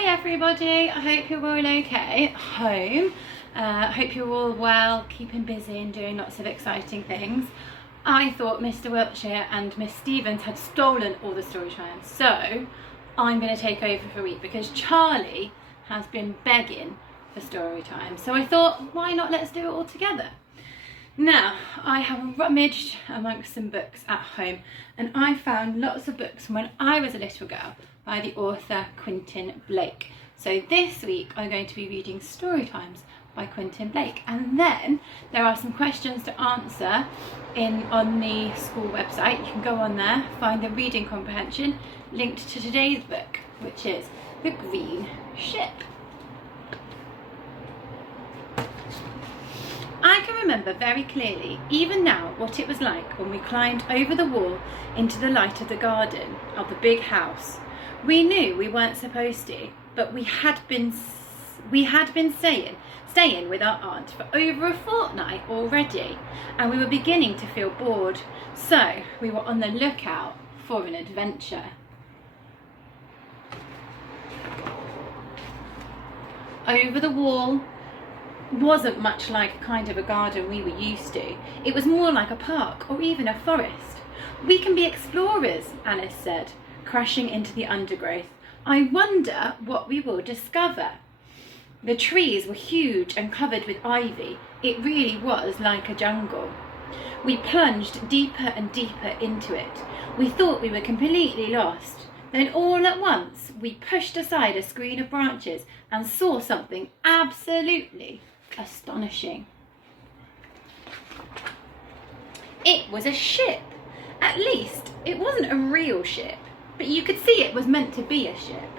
Hi everybody, I hope you're all okay at home. Hope you're all well, keeping busy and doing lots of exciting things. I thought Mr. Wiltshire and Miss Stevens had stolen all the story times, so I'm going to take over for a week because Charlie has been begging for story time. So I thought, why not let's do it all together? Now, I have rummaged amongst some books at home and I found lots of books from when I was a little girl by the author Quentin Blake. So this week I'm going to be reading Story Times by Quentin Blake, and then there are some questions to answer on the school website. You can go on there, find the reading comprehension linked to today's book, which is The Green Ship. I can remember very clearly, even now, what it was like when we climbed over the wall into the light of the garden of the big house. We knew we weren't supposed to, but we had been staying with our aunt for over a fortnight already, and we were beginning to feel bored, so we were on the lookout for an adventure. Over the wall wasn't much like a kind of a garden we were used to. It was more like a park or even a forest. We can be explorers, Alice said, crashing into the undergrowth. I wonder what we will discover. The trees were huge and covered with ivy. It really was like a jungle. We plunged deeper and deeper into it. We thought we were completely lost. Then all at once we pushed aside a screen of branches and saw something absolutely astonishing. It was a ship. At least it wasn't a real ship, but you could see it was meant to be a ship.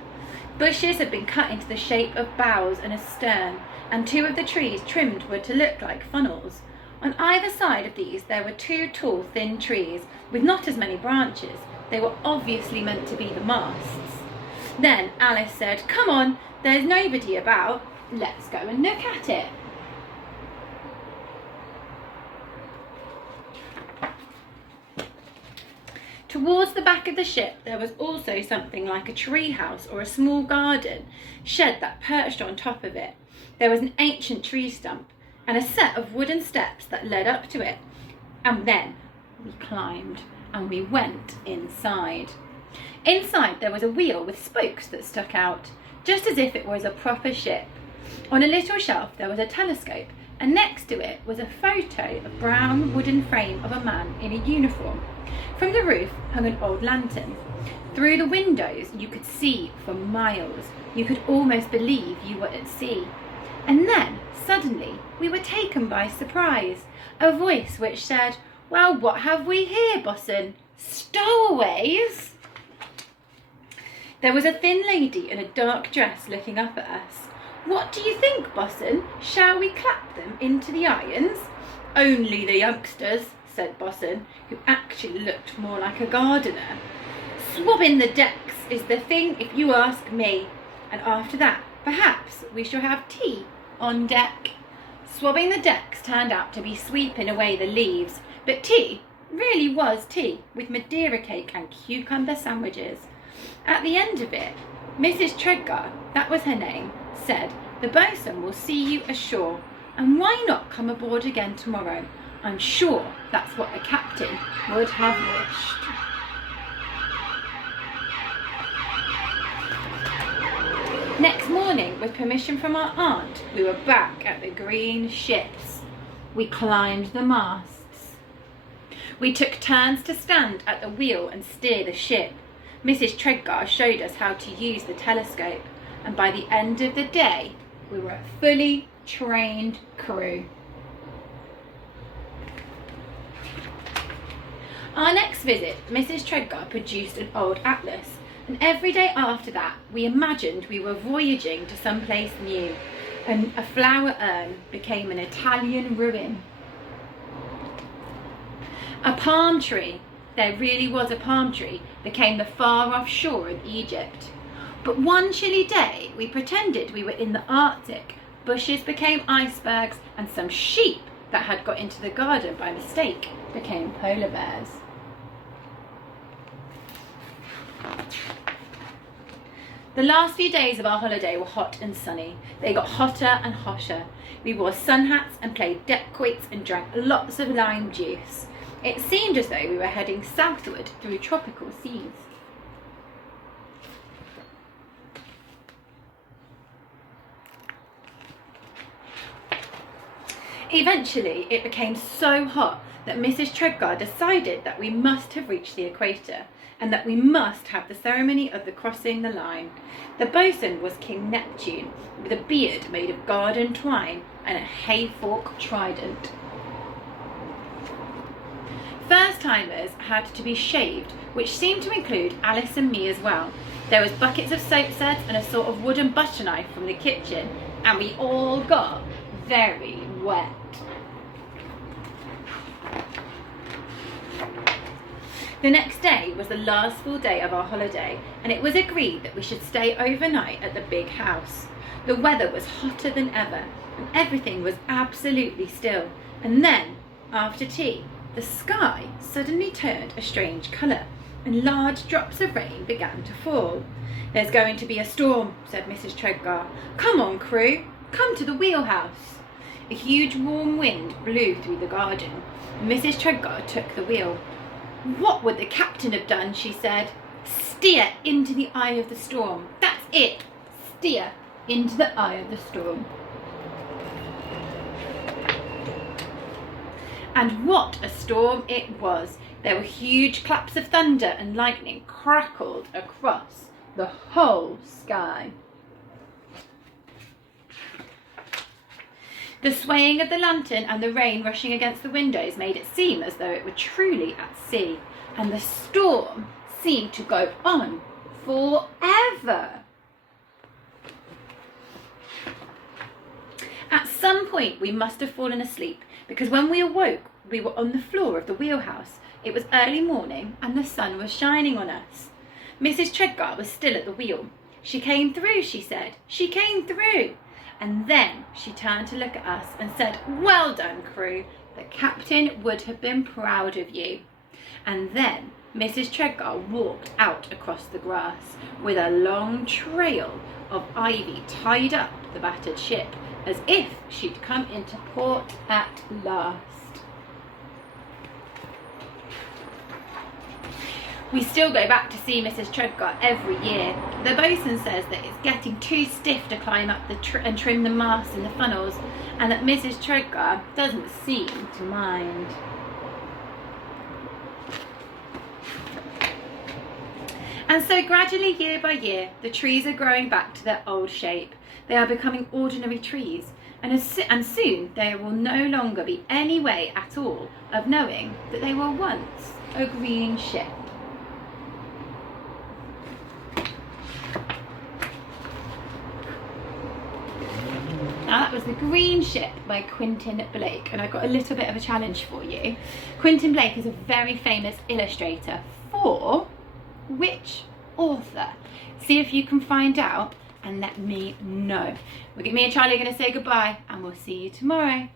Bushes had been cut into the shape of bows and a stern, and two of the trees trimmed were to look like funnels. On either side of these there were two tall, thin trees with not as many branches. They were obviously meant to be the masts. Then Alice said, "Come on, there's nobody about. Let's go and look at it." Towards the back of the ship there was also something like a tree house or a small garden shed that perched on top of it. There was an ancient tree stump and a set of wooden steps that led up to it. And then we climbed and we went inside. Inside there was a wheel with spokes that stuck out, just as if it was a proper ship. On a little shelf there was a telescope, and next to it was a photo of brown wooden frame of a man in a uniform. From the roof hung an old lantern. Through the windows you could see for miles. You could almost believe you were at sea. And then, suddenly, we were taken by surprise. A voice which said, "Well, what have we here, Bosun? Stowaways?" There was a thin lady in a dark dress looking up at us. "What do you think, Bosun? Shall we clap them into the irons?" "Only the youngsters," said Bosun, who actually looked more like a gardener. "Swabbing the decks is the thing if you ask me. And after that, perhaps we shall have tea on deck." Swabbing the decks turned out to be sweeping away the leaves, but tea really was tea, with Madeira cake and cucumber sandwiches. At the end of it, Mrs. Tregar, that was her name, said, "The bosun will see you ashore, and why not come aboard again tomorrow? I'm sure that's what the captain would have wished." Next morning, with permission from our aunt, we were back at the Green Ships. We climbed the masts. We took turns to stand at the wheel and steer the ship. Mrs. Tregar showed us how to use the telescope, and by the end of the day, we were a fully trained crew. Our next visit, Mrs. Tregar produced an old atlas, and every day after that we imagined we were voyaging to some place new, and a flower urn became an Italian ruin. A palm tree, there really was a palm tree, became the far-off shore of Egypt. But one chilly day we pretended we were in the Arctic. Bushes became icebergs, and some sheep that had got into the garden by mistake became polar bears. The last few days of our holiday were hot and sunny. They got hotter and hotter. We wore sun hats and played deck quoits and drank lots of lime juice. It seemed as though we were heading southward through tropical seas. Eventually, it became so hot that Mrs. Treadgar decided that we must have reached the equator and that we must have the ceremony of the crossing the line. The bosun was King Neptune, with a beard made of garden twine and a hay-fork trident. First-timers had to be shaved, which seemed to include Alice and me as well. There was buckets of soap suds and a sort of wooden butter knife from the kitchen, and we all got very wet. The next day was the last full day of our holiday, and it was agreed that we should stay overnight at the big house. The weather was hotter than ever, and everything was absolutely still. And then, after tea, the sky suddenly turned a strange colour, and large drops of rain began to fall. "There's going to be a storm," said Mrs. Treadgar. "Come on, crew, come to the wheelhouse." A huge warm wind blew through the garden. Mrs. Treadgar took the wheel. "What would the captain have done?" she said. "Steer into the eye of the storm. That's it. Steer into the eye of the storm." And what a storm it was. There were huge claps of thunder and lightning crackled across the whole sky. The swaying of the lantern and the rain rushing against the windows made it seem as though it were truly at sea, and the storm seemed to go on forever. At some point we must have fallen asleep, because when we awoke we were on the floor of the wheelhouse. It was early morning and the sun was shining on us. Mrs. Treadgar was still at the wheel. "She came through," she said. "She came through." And then she turned to look at us and said, "Well done, crew. The captain would have been proud of you." And then Mrs. Treadgar walked out across the grass with a long trail of ivy tied up the battered ship, as if she'd come into port at last. We still go back to see Mrs. Treadgar every year. The bosun says that it's getting too stiff to climb up and trim the masts and the funnels, and that Mrs. Treadgar doesn't seem to mind. And so gradually, year by year, the trees are growing back to their old shape. They are becoming ordinary trees, and soon there will no longer be any way at all of knowing that they were once a green ship. Now that was The Green Ship by Quentin Blake, and I've got a little bit of a challenge for you. Quentin Blake is a very famous illustrator for which author? See if you can find out and let me know. Me and Charlie are going to say goodbye, and we'll see you tomorrow.